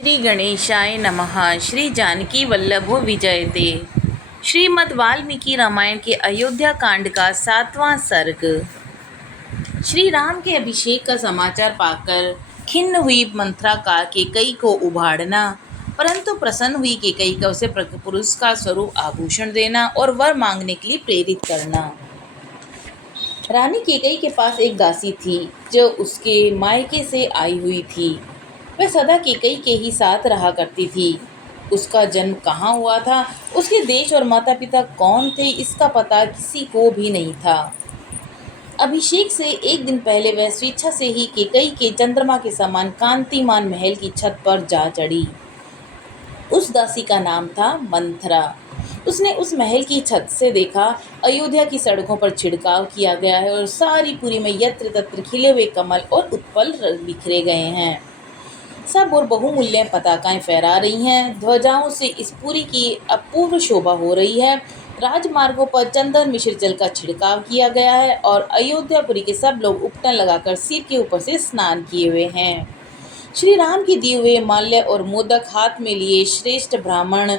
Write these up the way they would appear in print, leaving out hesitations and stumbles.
श्री गणेशाय नमः। श्री जानकी वल्लभो विजयते। श्रीमद् वाल्मीकि रामायण के अयोध्या कांड का 7वां सर्ग। श्री राम के अभिषेक का समाचार पाकर खिन्न हुई मंथरा का केकई को उभाड़ना, परंतु प्रसन्न हुई केकई का उसे पुरस्कार स्वरूप आभूषण देना और वर मांगने के लिए प्रेरित करना। रानी केकई के पास एक दासी थी जो उसके मायके से आई हुई थी। वह सदा केकई के ही साथ रहा करती थी। उसका जन्म कहाँ हुआ था, उसके देश और माता पिता कौन थे, इसका पता किसी को भी नहीं था। अभिषेक से एक दिन पहले वह स्वेच्छा से ही केकई के चंद्रमा के समान कांतिमान महल की छत पर जा चढ़ी। उस दासी का नाम था मंथरा। उसने उस महल की छत से देखा, अयोध्या की सड़कों पर छिड़काव किया गया है और सारी पुरी में यत्र तत्र खिले हुए कमल और उत्पल बिखरे गए हैं। सब और बहुमूल्य पताकाएं फहरा रही हैं। ध्वजाओं से इस पुरी की अपूर्व शोभा हो रही है। राजमार्गों पर चंदन मिश्र जल का छिड़काव किया गया है और अयोध्यापुरी के सब लोग उपटन लगाकर सिर के ऊपर से स्नान किए हुए हैं। श्री राम की दिए हुए माल्य और मोदक हाथ में लिए श्रेष्ठ ब्राह्मण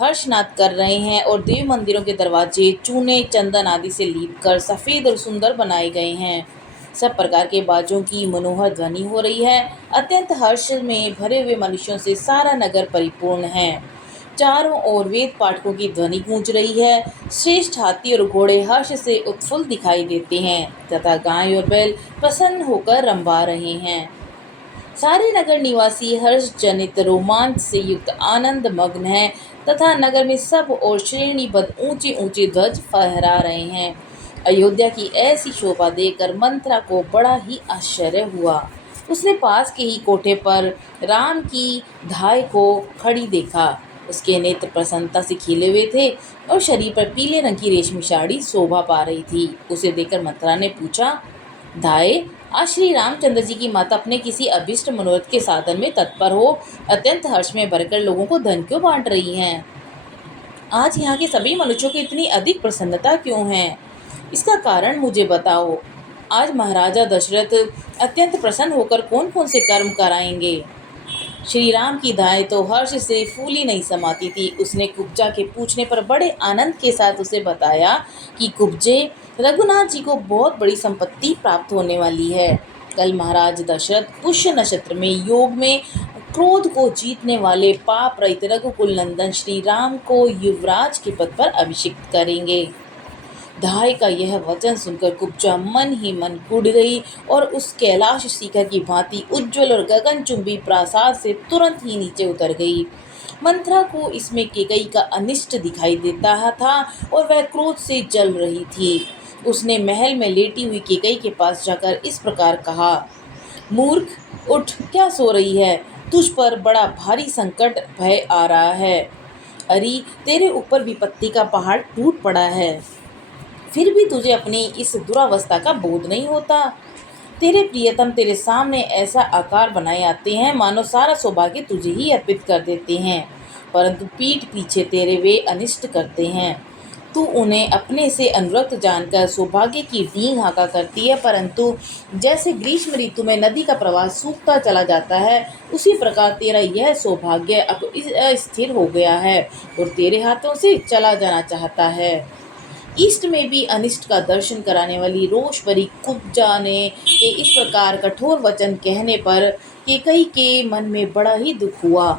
हर्षनाद कर रहे हैं और देव मंदिरों के दरवाजे चूने चंदन आदि से लीपकर सफ़ेद और सुंदर बनाए गए हैं। सब प्रकार के बाजों की मनोहर ध्वनि हो रही है। अत्यंत हर्ष में भरे हुए मनुष्यों से सारा नगर परिपूर्ण है। चारों ओर वेद पाठकों की ध्वनि गूंज रही है। श्रेष्ठ हाथी और घोड़े हर्ष से उत्फुल्ल दिखाई देते हैं तथा गाय और बैल प्रसन्न होकर रंभा रहे हैं। सारे नगर निवासी हर्ष जनित रोमांच से युक्त आनंद मग्न है तथा नगर में सब और श्रेणीबद्ध ऊंचे ऊंचे ध्वज फहरा रहे हैं। अयोध्या की ऐसी शोभा देखकर मंथरा को बड़ा ही आश्चर्य हुआ। उसने पास के ही कोठे पर राम की धाय को खड़ी देखा। उसके नेत्र प्रसन्नता से खिले हुए थे और शरीर पर पीले रंग की रेशमी साड़ी शोभा पा रही थी। उसे देखकर मंथरा ने पूछा, धाय, आज श्री रामचंद्र जी की माता अपने किसी अभिष्ट मनोरथ के साधन में तत्पर हो अत्यंत हर्ष में भरकर लोगों को धन क्यों बांट रही हैं? आज यहाँ के सभी मनुष्यों को इतनी अधिक प्रसन्नता क्यों है? इसका कारण मुझे बताओ। आज महाराजा दशरथ अत्यंत प्रसन्न होकर कौन कौन से कर्म कराएंगे? श्री राम की धाय तो हर्ष से फूली नहीं समाती थी। उसने कुब्जा के पूछने पर बड़े आनंद के साथ उसे बताया कि कुब्जे, रघुनाथ जी को बहुत बड़ी संपत्ति प्राप्त होने वाली है। कल महाराज दशरथ पुष्य नक्षत्र में योग में क्रोध को जीतने वाले पाप रहित रघुकुल नंदन श्री राम को युवराज के पद पर अभिषिक्त करेंगे। धाय का यह वचन सुनकर कुब्जा मन ही मन कुढ़ गई और उस कैलाश शिखर की भांति उज्ज्वल और गगनचुंबी प्रासाद से तुरंत ही नीचे उतर गई। मंथरा को इसमें केकई का अनिष्ट दिखाई देता था और वह क्रोध से जल रही थी। उसने महल में लेटी हुई केकई के पास जाकर इस प्रकार कहा, मूर्ख, उठ, क्या सो रही है? तुझ पर बड़ा भारी संकट भय आ रहा है। अरे, तेरे ऊपर विपत्ति का पहाड़ टूट पड़ा है, फिर भी तुझे अपनी इस दुरावस्था का बोध नहीं होता। तेरे प्रियतम तेरे सामने ऐसा आकार बनाए आते हैं मानो सारा सौभाग्य तुझे ही अर्पित कर देते हैं, परंतु पीठ पीछे तेरे वे अनिष्ट करते हैं। तू उन्हें अपने से अनुरक्त जानकर सौभाग्य की डींग हाँका करती है, परंतु जैसे ग्रीष्म ऋतु में नदी का प्रवाह सूखता चला जाता है, उसी प्रकार तेरा यह सौभाग्य अब अस्थिर हो गया है और तेरे हाथों से चला जाना चाहता है। इष्ट में भी अनिष्ट का दर्शन कराने वाली रोष भरी कुब्जा ने इस प्रकार कठोर वचन कहने पर केकई के मन में बड़ा ही दुख हुआ।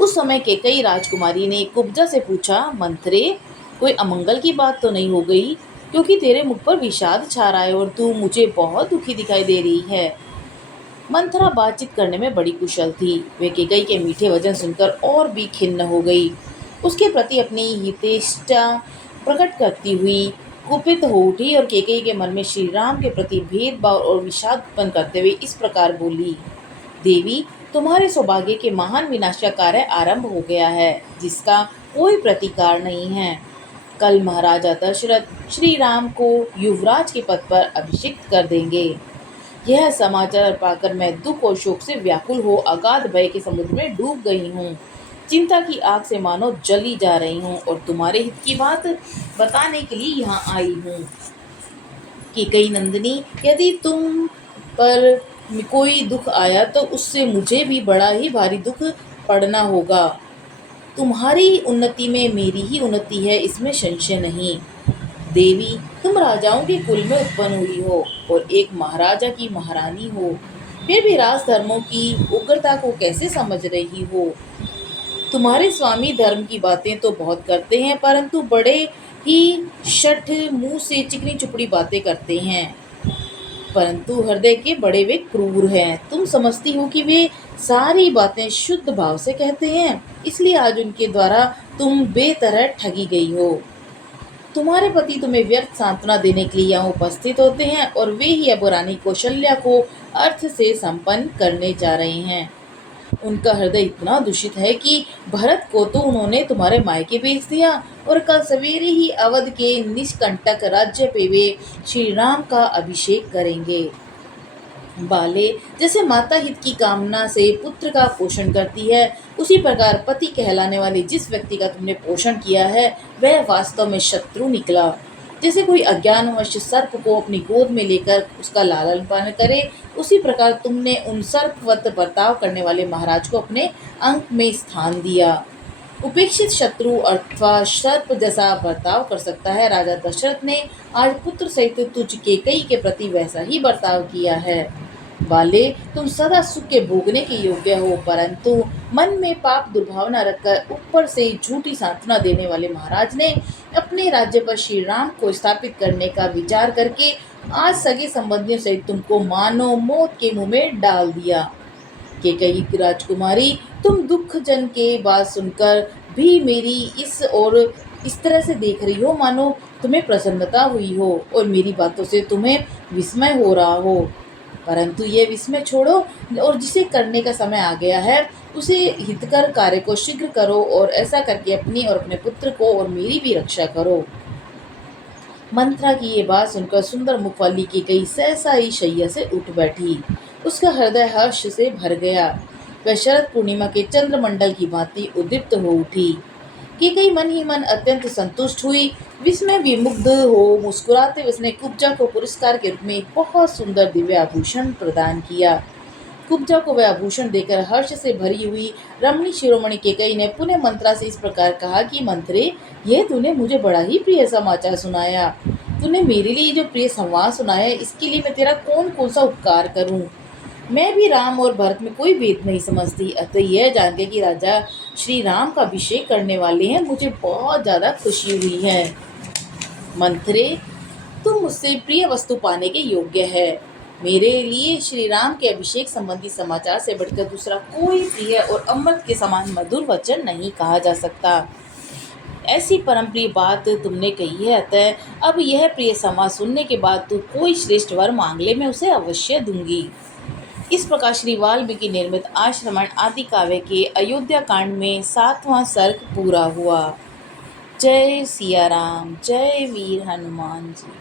उस समय केकई राजकुमारी ने कुब्जा से पूछा, मंथरे, कोई अमंगल की बात तो नहीं हो गई? क्योंकि तेरे मुख पर विषाद छा रहा है और तू मुझे बहुत दुखी दिखाई दे रही है। मंथरा बातचीत करने में बड़ी कुशल थी। वे केकई के मीठे वचन सुनकर और भी खिन्न हो गई। उसके प्रति अपनी हितेष्टा प्रकट करती हुई कुपित हो उठी और केकई के मन में श्री राम के प्रति भेदभाव और विषाद उत्पन्न करते हुए इस प्रकार बोली, देवी, तुम्हारे सौभाग्य के महान विनाश का कार्य आरंभ हो गया है, जिसका कोई प्रतिकार नहीं है। कल महाराजा दशरथ श्री राम को युवराज के पद पर अभिषिक्त कर देंगे। यह समाचार पाकर मैं दुख और शोक से व्याकुल हो अगाध भय के समुद्र में डूब गई हूँ। चिंता की आग से मानो जली जा रही हूँ और तुम्हारे हित की बात बताने के लिए यहाँ आई हूँ। केकई नंदिनी, यदि तुम पर कोई दुख आया तो उससे मुझे भी बड़ा ही भारी दुख पढ़ना होगा। तुम्हारी उन्नति में मेरी ही उन्नति है, इसमें संशय नहीं। देवी, तुम राजाओं के कुल में उत्पन्न हुई हो और एक महाराजा की महारानी हो, फिर भी राजधर्मों की उग्रता को कैसे समझ रही हो? तुम्हारे स्वामी धर्म की बातें तो बहुत करते हैं, परंतु बड़े ही शठ मुंह से चिकनी चुपड़ी बातें करते हैं, परंतु हृदय के बड़े वे क्रूर हैं। तुम समझती हो कि वे सारी बातें शुद्ध भाव से कहते हैं, इसलिए आज उनके द्वारा तुम बेतरह ठगी गई हो। तुम्हारे पति तुम्हें व्यर्थ सांत्वना देने के लिए यहाँ उपस्थित होते हैं और वे ही अब रानी कौशल्या को अर्थ से संपन्न करने जा रहे हैं। उनका हृदय इतना दूषित है कि भरत को तो उन्होंने तुम्हारे मायके भेज दिया और कल सवेरे ही अवध के निष्कंटक राज्य पे वे श्री राम का अभिषेक करेंगे। बाले, जैसे माता हित की कामना से पुत्र का पोषण करती है, उसी प्रकार पति कहलाने वाले जिस व्यक्ति का तुमने पोषण किया है वह वास्तव में शत्रु निकला। जैसे कोई अज्ञानवश सर्प को अपनी गोद में लेकर उसका लालन पालन करे, उसी प्रकार तुमने उन सर्पवत बर्ताव करने वाले महाराज को अपने अंक में स्थान दिया। उपेक्षित शत्रु अथवा सर्प जैसा बर्ताव कर सकता है। राजा दशरथ ने आज पुत्र सहित तुझ केकई के प्रति वैसा ही बर्ताव किया है। बाले, तुम सदा सुख के भोगने के योग्य हो, परंतु मन में पाप दुर्भावना रखकर ऊपर से झूठी सांत्वना देने वाले महाराज ने अपने राज्य पर श्री राम को स्थापित करने का विचार करके आज सगे संबंधियों सहित तुमको मानो मौत के मुंह में डाल दिया। केकई राजकुमारी, तुम दुख जन के बात सुनकर भी मेरी इस तरह से देख रही हो मानो तुम्हें प्रसन्नता हुई हो और मेरी बातों से तुम्हें विस्मय हो रहा हो, परंतु यह विस्मय छोड़ो और जिसे करने का समय आ गया है उसे हितकर कार्य को शीघ्र करो और ऐसा करके अपनी और अपने पुत्र को और मेरी भी रक्षा करो। मंत्रा की ये बात सुनकर सुंदर मुख वाली केकई सहसा ही शैया से उठ बैठी। उसका हृदय हर्ष से भर गया। वह शरद पूर्णिमा के चंद्रमंडल की भांति उद्दीप्त हो उठी। केकई मन ही मन अत्यंत संतुष्ट हुई। विस्मय विमुग्ध हो मुस्कुराते उसने कुब्जा को पुरस्कार के रूप में एक बहुत सुंदर दिव्य आभूषण प्रदान किया। कुब्जा को वह आभूषण देकर हर्ष से भरी हुई रमणी शिरोमणि केकई ने पुनः मंत्रा से इस प्रकार कहा कि मंत्रे, यह तूने मुझे बड़ा ही प्रिय समाचार सुनाया। तूने मेरे लिए जो प्रिय संवाद सुनाया इसके लिए मैं तेरा कौन सा उपकार करूं। मैं भी राम और भरत में कोई भेद नहीं समझती, अतः यह जान के कि राजा श्री राम का अभिषेक करने वाले हैं मुझे बहुत ज़्यादा खुशी हुई है। मंत्रे, तुम मुझसे प्रिय वस्तु पाने के योग्य है। मेरे लिए श्री राम के अभिषेक संबंधी समाचार से बढ़कर दूसरा कोई प्रिय और अमृत के समान मधुर वचन नहीं कहा जा सकता। ऐसी परम प्रिय बात तुमने कही है, अतः अब यह प्रिय समाचार सुनने के बाद तू कोई श्रेष्ठ वर मांग ले, मैं उसे अवश्य दूंगी। इस प्रकार श्री वाल्मीकि निर्मित आश्रमण आदि काव्य के अयोध्या कांड में 7वां सर्ग पूरा हुआ। जय सिया राम, जय वीर हनुमान जी।